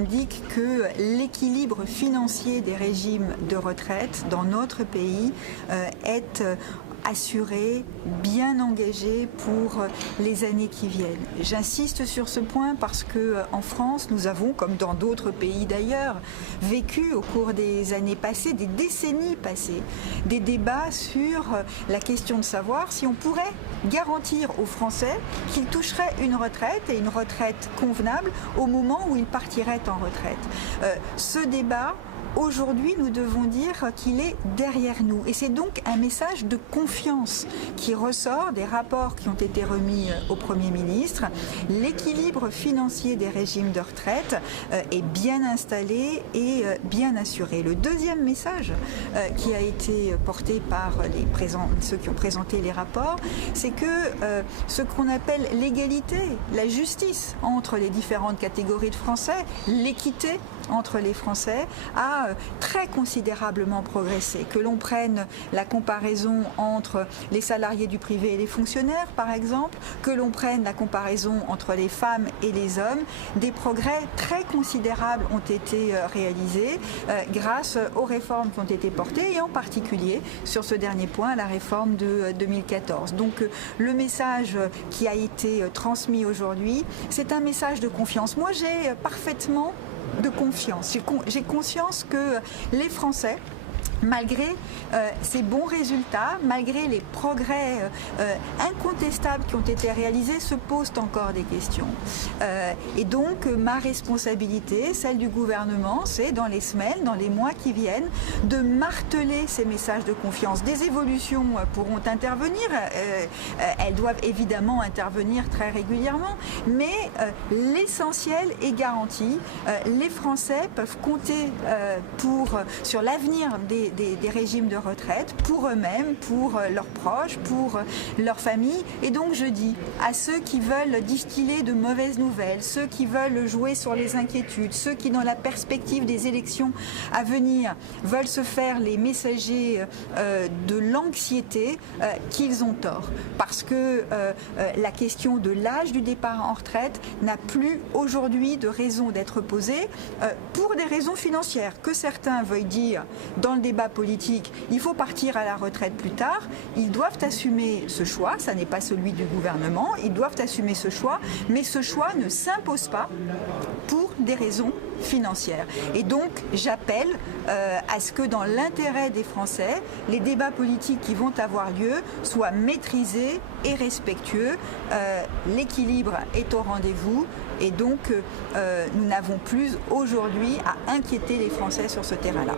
indique que l'équilibre financier des régimes de retraite dans notre pays est assuré, bien engagé pour les années qui viennent. J'insiste sur ce point parce qu'en France, nous avons, comme dans d'autres pays d'ailleurs, vécu au cours des années passées, des décennies passées, des débats sur la question de savoir si on pourrait garantir aux Français qu'ils toucheraient une retraite et une retraite convenable au moment où ils partiraient en retraite. Ce débat, aujourd'hui, nous devons dire qu'il est derrière nous. Et c'est donc un message de confiance qui ressort des rapports qui ont été remis au Premier ministre. L'équilibre financier des régimes de retraite est bien installé et bien assuré. Le deuxième message qui a été porté par ceux qui ont présenté les rapports, c'est que ce qu'on appelle l'égalité, la justice entre les différentes catégories de Français, l'équité entre les Français a très considérablement progressé. Que l'on prenne la comparaison entre les salariés du privé et les fonctionnaires, par exemple, que l'on prenne la comparaison entre les femmes et les hommes, des progrès très considérables ont été réalisés grâce aux réformes qui ont été portées et en particulier, sur ce dernier point, la réforme de 2014. Donc le message qui a été transmis aujourd'hui, c'est un message de confiance. Moi, j'ai parfaitement de confiance. J'ai conscience que les Français, malgré ces bons résultats, malgré les progrès incontestables qui ont été réalisés, se posent encore des questions. Et donc, ma responsabilité, celle du gouvernement, c'est dans les semaines, dans les mois qui viennent, de marteler ces messages de confiance. Des évolutions pourront intervenir, elles doivent évidemment intervenir très régulièrement, mais l'essentiel est garanti. Les Français peuvent compter sur l'avenir des régimes de retraite pour eux-mêmes, pour leurs proches, pour leur famille. Et donc je dis à ceux qui veulent distiller de mauvaises nouvelles, ceux qui veulent jouer sur les inquiétudes, ceux qui dans la perspective des élections à venir veulent se faire les messagers de l'anxiété, qu'ils ont tort. Parce que la question de l'âge du départ en retraite n'a plus aujourd'hui de raison d'être posée pour des raisons financières. Que certains veuillent dire dans le débat politique, il faut partir à la retraite plus tard, ils doivent assumer ce choix, ça n'est pas celui du gouvernement, ils doivent assumer ce choix, mais ce choix ne s'impose pas pour des raisons financières. Et donc, j'appelle à ce que dans l'intérêt des Français, les débats politiques qui vont avoir lieu soient maîtrisés et respectueux. L'équilibre est au rendez-vous et donc nous n'avons plus aujourd'hui à inquiéter les Français sur ce terrain-là.